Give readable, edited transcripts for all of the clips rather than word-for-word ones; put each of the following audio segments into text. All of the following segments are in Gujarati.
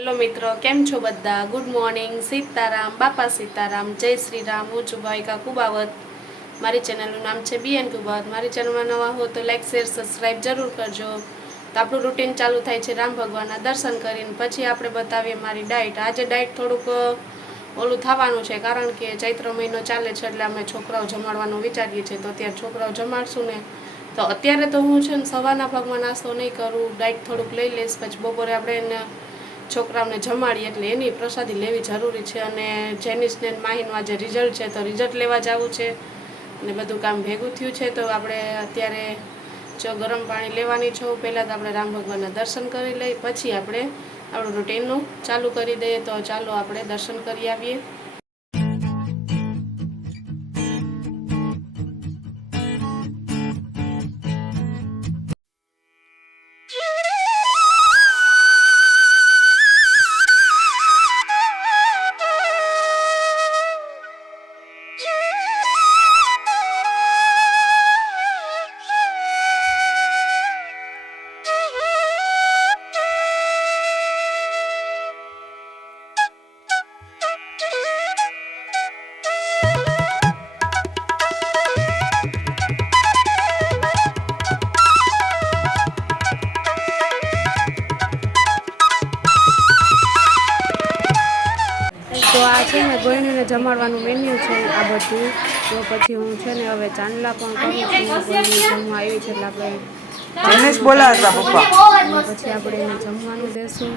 હેલો મિત્રો, કેમ છો બધા? ગુડ મોર્નિંગ, સીતારામ, બાપા સીતારામ, જય શ્રી રામ. હું છું ભાવિકા કુબાવત. મારી ચેનલનું નામ છે બીએન કુબાવત. મારી ચેનલમાં નવા હો તો લાઈક, શેર, સબસ્ક્રાઈબ જરૂર કરજો. તો આપણું રૂટીન ચાલુ થાય છે રામ ભગવાનના દર્શન કરીને, પછી આપણે બતાવીએ મારી ડાયટ. આજે ડાયટ થોડુંક ઓલું થવાનું છે, કારણ કે ચૈત્ર મહિનો ચાલે છે એટલે અમે છોકરાઓ જમાડવાનું વિચારીએ છીએ. તો અત્યારે છોકરાઓ જમાડશું ને, તો અત્યારે તો હું છે ને સવારના ભાગમાં નાસ્તો નહીં કરું, ડાયટ થોડુંક લઈ લઈશ. પછી બપોરે આપણે એને છોકરાઓને જમાડી એટલે એની પ્રસાદી લેવી જરૂરી છે. અને જેનિસને માહીનું આજે રિઝલ્ટ છે, તો રિઝલ્ટ લેવા જવું છે અને બધું કામ ભેગું થયું છે. તો આપણે અત્યારે જો ગરમ પાણી લેવાની છું. પહેલાં તો આપણે રામ ભગવાનના દર્શન કરી લઈ, પછી આપણે આપણું રૂટીનનું ચાલુ કરી દઈએ. તો ચાલો આપણે દર્શન કરી આવીએ. તો આ છે ને ગોયણીને જમાડવાનું મેન્યુ છે આ બધું. તો પછી હું છે ને હવે ચાંદલા પણ કરું છું. ગોયણી જમવા આવી છે એટલે આપણે પછી આપણે એને જમવાનું દેશું.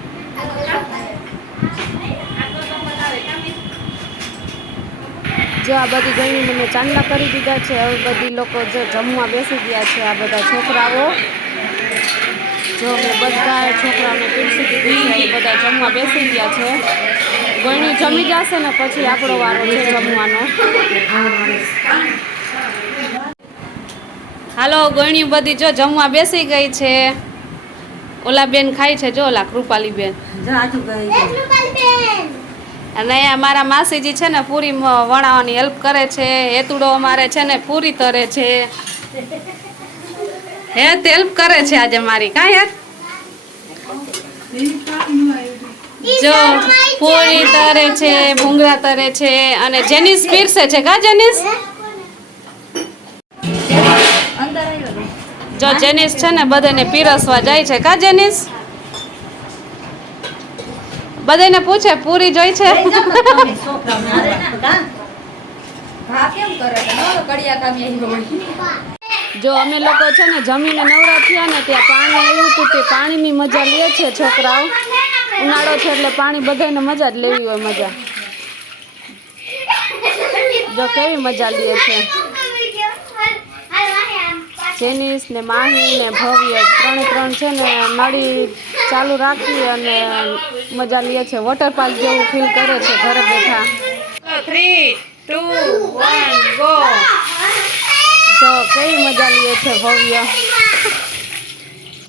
જો આ બધી ગોયણી મને ચાંદલા કરી દીધા છે. હવે બધી લોકો જો જમવા બેસી ગયા છે. આ બધા છોકરાઓ જો મેં બધા છોકરાઓને પીરસી દીધી છે. બધા જમવા બેસી ગયા છે. ગોયણી જમી જશે ને પછી આપણો વારો છે જમવાનો. હાલો, ગોયણી બધી જો જમવા બેસી ગઈ છે. ઓલા બેન ખાય છે, જો ઓલા કૃપાલી બેન. અને અમારા માસીજી છે ને પૂરી વણાવવાની હેલ્પ કરે છે. હેતુડો અમારે છે ને પૂરી તરે છે. હેલ્પ કરે છે આજે મારી. કાંઈ યાર જો પૂરી તરે છે, ભૂંગળા તરે છે અને જેનિસ પીરસે છે. કા જેનિસ? જો જેનિસ છે ને બધાને પીરસવા જાય છે. કા જેનિસ? બધાને પૂછે પૂરી જોઈ છે. જો અમે લોકો છે ને જમીને નવરા થયા ને ત્યાં પાણી આવ્યું હતું. તે પાણીની મજા લે છે છોકરાઓ. ઉનાળો છે એટલે પાણી બધાને મજા જ લેવી હોય. મજા જો કેવી મજા લે છે. જેનિસ ને માહી ને ભવ્ય ત્રણ છે ને નળી ચાલુ રાખી અને મજા લે છે. વોટર પાર્ક જેવું ફીલ કરે છે ઘરે બેઠા. 3, 2, 1 ગો. જો કેવી મજા લે છે ભવ્ય.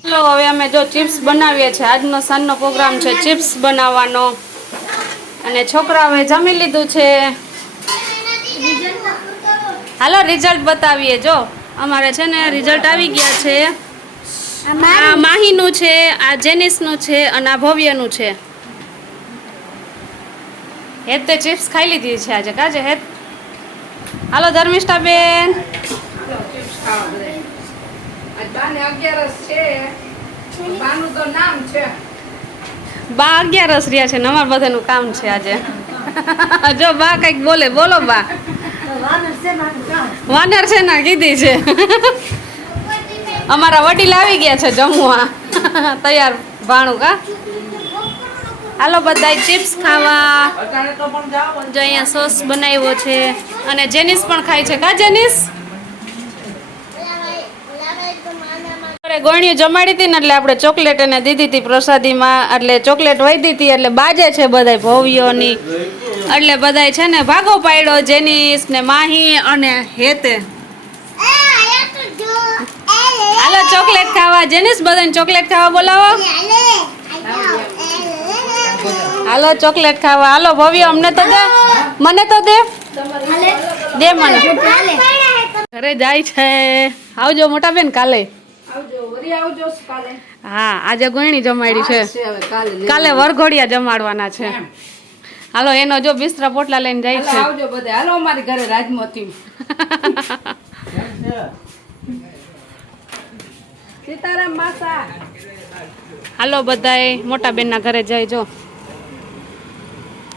ચાલો હવે અમે જો ચિપ્સ બનાવીએ છીએ. આજનો સાંજનો પ્રોગ્રામ છે ચિપ્સ બનાવવાનો. અને છોકરાઓએ જમી લીધું છે. હાલો રિઝલ્ટ બતાવીએ. જો અમારે છે ને રિઝલ્ટ આવી ગયા છે. આ માહીનું છે, આ જેનિસનું છે અને આ ભવ્યનું છે. હેત તે ચિપ્સ ખાઈ લીધી છે આજે. કાજે હેત? હાલો ધર્મિષ્ઠા બેન. બા 11 રહ્યા છે ને અમારે બધાનું કામ છે આજે. જો બા કઈક બોલે. બોલો બા. વાનર છે ના કીધી છે. અમારા વડીલ આવી ગયા છે જમવા. તૈયાર ભાણું. કા હાલો બધાય ચિપ્સ ખાવા. જો અહીંયા સોસ બનાવ્યો છે અને જેનિસ પણ ખાય છે. કા જેનિસ? ગોયણીઓ જમાડી હતી ને એટલે આપણે ચોકલેટ એને દીધી હતી પ્રસાદીમાં. એટલે ચોકલેટ વહી હતી એટલે બાજે છે બધાય ભવ્યોની. એટલે બધાય છે ને ભાગો પાડ્યો. જેનિસ ને માહી અને હેતે. હાલો ચોકલેટ ખાવા. જેનિસ બધાને ચોકલેટ ખાવા બોલાવો. હાલો ચોકલેટ ખાવા. હાલો ભવ્ય અમને તો દે. મને તો દે. દે મને. ઘરે જાય છે. આવજો મોટા બેન કાલે. હા આજે ગોયણી જમાડી છે હવે કાલે કાલે વરઘોડિયા જમાડવાના છે એમ. હાલો એનો જો બિસ્તરા પોટલા લઈને જાય હાલો છે આવજો બધે હાલો અમારી ઘરે રાજમતી સીતારામ માસા હાલો બધાએ મોટા બેનના ઘરે જાય જો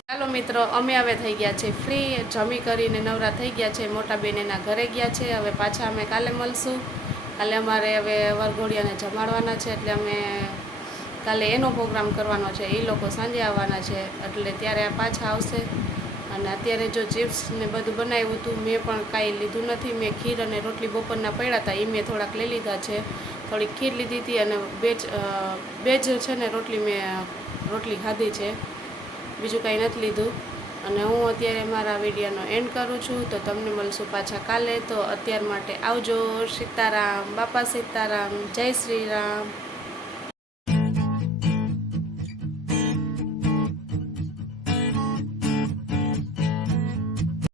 ચાલો મિત્રો અમે હવે થઈ ગયા છે ફ્રી જમી કરીને નવરા થઈ ગયા છે મોટા બેન એના ઘરે ગયા છે હવે પાછા અમે કાલે મળશું કાલે અમારે હવે વરઘોડિયાને જમાડવાના છે એટલે અમે કાલે એનો પ્રોગ્રામ કરવાનો છે એ લોકો સાંજે આવવાના છે એટલે ત્યારે પાછા આવશે અને અત્યારે જો ચિપ્સ ને બધું બનાવ્યું હતું મેં પણ કાંઈ લીધું નથી મેં ખીર અને રોટલી બપોરના પડ્યા હતા એ મેં થોડાક લઈ લીધા છે થોડીક ખીર લીધી હતી અને બે જ છે ને રોટલી ખાધી છે બીજું કાંઈ નથી લીધું અને હું અત્યારે મારા વિડીયોનો એન્ડ કરું છું તો તમને મળશું પાછા કાલે તો અત્યાર માટે આવજો સીતારામ બાપા સીતારામ જય શ્રી રામ